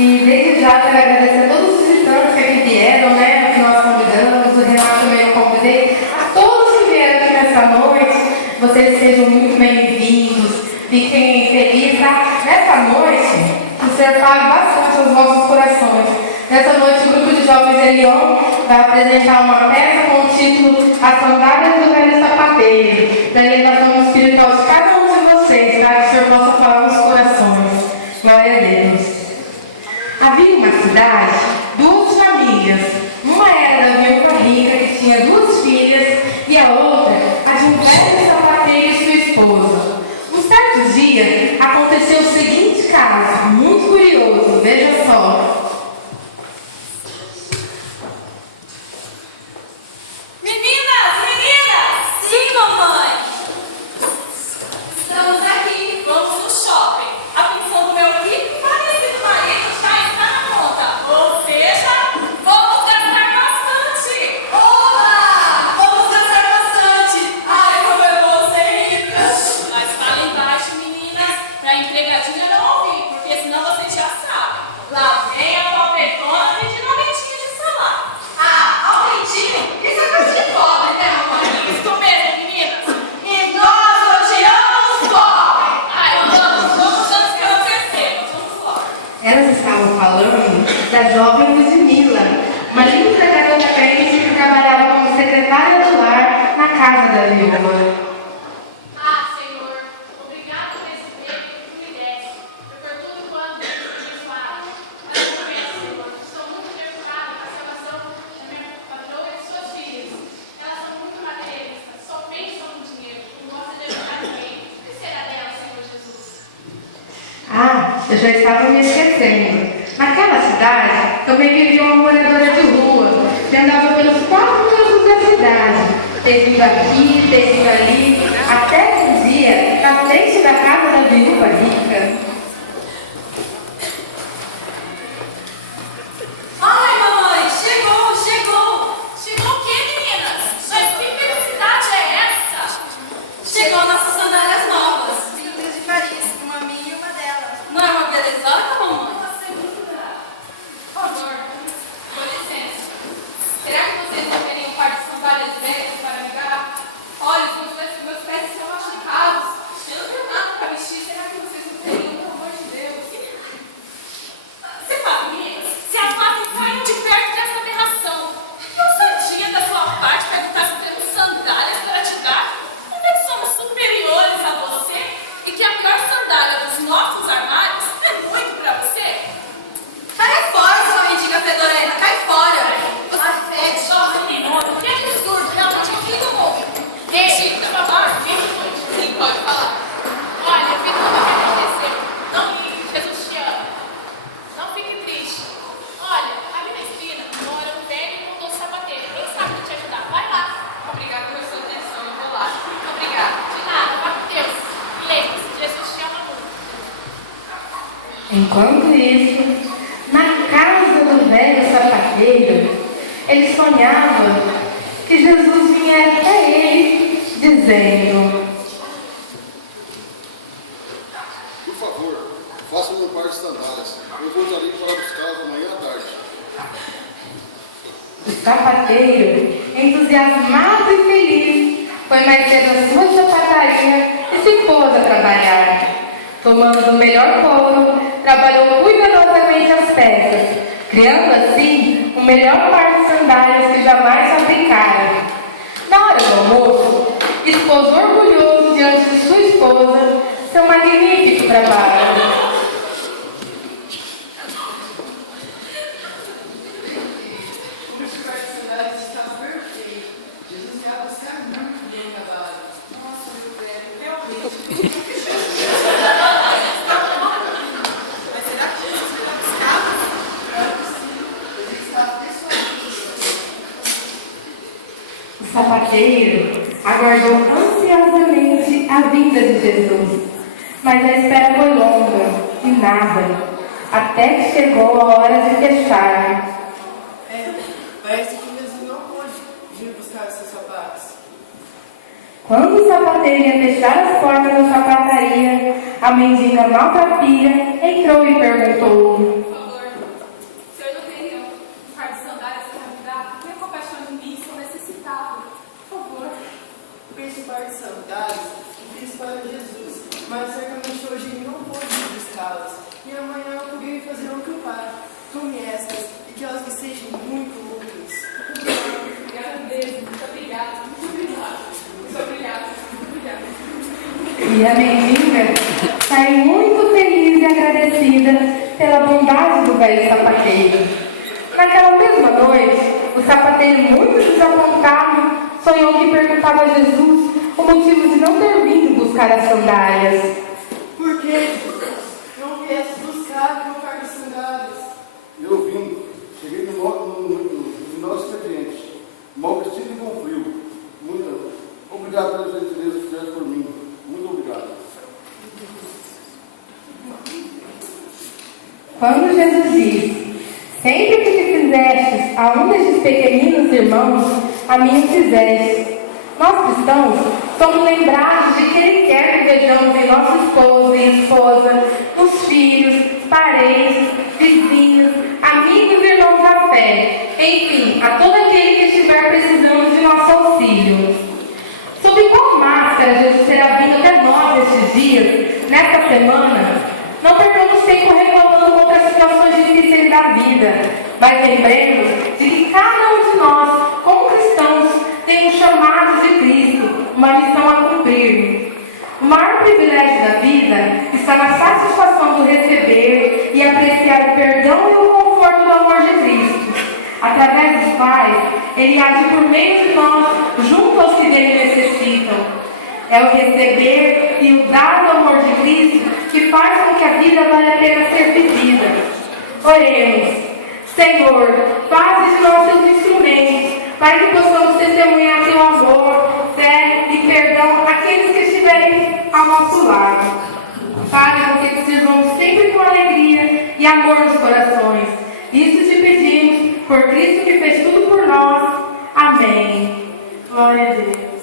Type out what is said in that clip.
E desde já quero agradecer a todos os visitantes que aqui vieram, né? Que nós convidamos, o Renato também eu convidei. A todos que vieram aqui nessa noite, vocês sejam muito bem-vindos, fiquem felizes. Tá? Nessa noite, o Senhor fale bastante aos vossos corações. Nessa noite, o grupo de jovens de Lyon vai apresentar uma peça com o título A Sandália do Velho Sapateiro, da orientação espiritual de cada um de vocês, para que o Senhor possa falar nos corações. Glória a Deus. Havia uma cidade, duas famílias. Uma era da viúva rica, que tinha duas filhas, e a outra, a de um velho sapateiro e sua esposa. Um certo dia, aconteceu o seguinte caso, muito curioso, veja só. Sim, mamãe! Estamos aqui, vamos no shopping. A pensão do meu rico e falecido marido já está na conta. Ou seja, vamos gastar bastante. Oba! Vamos gastar bastante. Ai, como é bom ser rica. Mas falem baixo, meninas, pra empregadinha não ouvir, porque senão vocês já sabem. Lá vem a papetona pedindo aumentinho de salário. Ah, aumentinho? Isso é coisa de pobre, né, mamãe? Isso mesmo, meninas. E nós odiamos os pobres. Ai, vamos antes que eu perceba. Vamos lá. Elas estavam falando da jovem Ludmila, uma linda garota crente que trabalhava como secretária do lar na casa da viúva. Ah, Senhor, obrigado por esse tempo que me deste, por tudo quanto me abençoado. Mas não penso, Senhor, estou muito preocupada com a salvação da minha patroa e de suas filhas. Elas são muito materialistas, só pensam no dinheiro, não gostam de ajudar ninguém. O que será delas, Senhor Jesus? Ah, eu já estava me esquecendo. Naquela cidade também vivia uma moradora de rua que andava pelos 4 cantos da cidade, descendo aqui, descendo ali, até que um dia, na frente da casa da viúva rica. Ai, mamãe, chegou, chegou. Chegou o quê, meninas? Mas que felicidade é essa? Chegou nossas sandálias novas. Vindas de Paris, uma minha e uma dela. Não é uma belezota, mamãe? Por favor, com licença. Será que vocês não querem um par de sandálias velhas para me dar? Olha, meus pés estão machucados. Eu não tenho nada para vestir. Será que vocês não teriam, pelo amor de Deus? Você fala, meninas, se a fato saiam de perto dessa aberração. Que ousadia da sua parte perguntar se temos sandálias para te dar? Onde é que somos superiores a você? E que a pior sandália dos nossos armários é muito para você? Cai fora, sua mendiga fedorenta, cai fora! Você fede. Oh, menino, que absurdo, realmente eu fico bom. Ei, por favor, sim, pode falar. Olha, eu vi tudo o que aconteceu. Não ligue, Jesus te ama. Não fique triste. Olha, ali na esquina mora um velho e um doce sapateiro. Quem sabe te ajudar? Vai lá. Obrigada pela sua atenção, eu vou lá. Obrigada. De nada, vá com Deus. E lembre-se, Jesus te ama muito. Enquanto isso, na casa do velho sapateiro, ele sonhava que Jesus vinha até ele, dizendo: Por favor, faça-me um par de sandálias. Eu voltarei para buscá-las amanhã à tarde. O sapateiro, entusiasmado e feliz, foi mais cedo à sua sapataria e se pôs a trabalhar. Tomando do melhor couro, trabalhou cuidadosamente as peças, criando assim o melhor par de sandálias que jamais fabricara. Na hora do almoço, expôs orgulhoso diante de sua esposa seu magnífico trabalho. Mas será que Jesus vai buscar? Não é possível. Ele estava persuadido. O sapateiro aguardou ansiosamente a vinda de Jesus, mas a espera foi longa e nada, até que chegou a hora de fechar. Parece que Jesus não pôde vir buscar os seus sapatos. Quando o sapateiro ia fechar as portas da sapataria, a mendiga maltrapilha entrou e perguntou: Por favor, tome estas e que elas lhe sejam muito úteis. Obrigada a Deus. Muito obrigada. Muito obrigada. Muito obrigada. Muito obrigada. E a menina sai muito feliz e agradecida pela bondade do velho sapateiro. Naquela mesma noite, o sapateiro, muito desapontado, sonhou que perguntava a Jesus o motivo de não ter vindo buscar as sandálias. Por que não viesse buscar e colocar as sandálias? Eu vim, cheguei no final do expediente, mal vestido e com frio. Muito obrigado pela gentileza que fizeste por mim. Muito obrigado. Quando Jesus diz: sempre que te fizestes a um destes pequeninos irmãos, a mim o fizeste. Nós cristãos somos lembrados de que Ele quer que vejamos em nosso esposo e esposa, nos filhos, parentes, vizinhos, amigos e irmãos da fé, enfim, a todo aquele que estiver precisando de nosso auxílio. Sob qual máscara Jesus terá vindo até nós estes dias, nesta semana? Não percamos tempo reclamando contra as situações difíceis da vida, mas lembremos de que cada um de nós, como cristãos, tem um chamado de Cristo, uma missão a cumprir. O maior privilégio da vida está na satisfação do receber e apreciar o perdão e o conforto do amor de Cristo. Através dos quais, Ele age por meio de nós, junto aos que dele necessitam. É o receber e o dar do amor de Cristo que faz com que a vida valha a pena ser vivida. Oremos. Senhor, faze de nós seus instrumentos, para que possamos testemunhar teu amor, fé e perdão àqueles que estiverem ao nosso lado. Faze com que te sirvamos sempre com alegria e amor nos corações. Isso te pedimos, por Cristo que fez tudo por nós. Amém. Glória a Deus.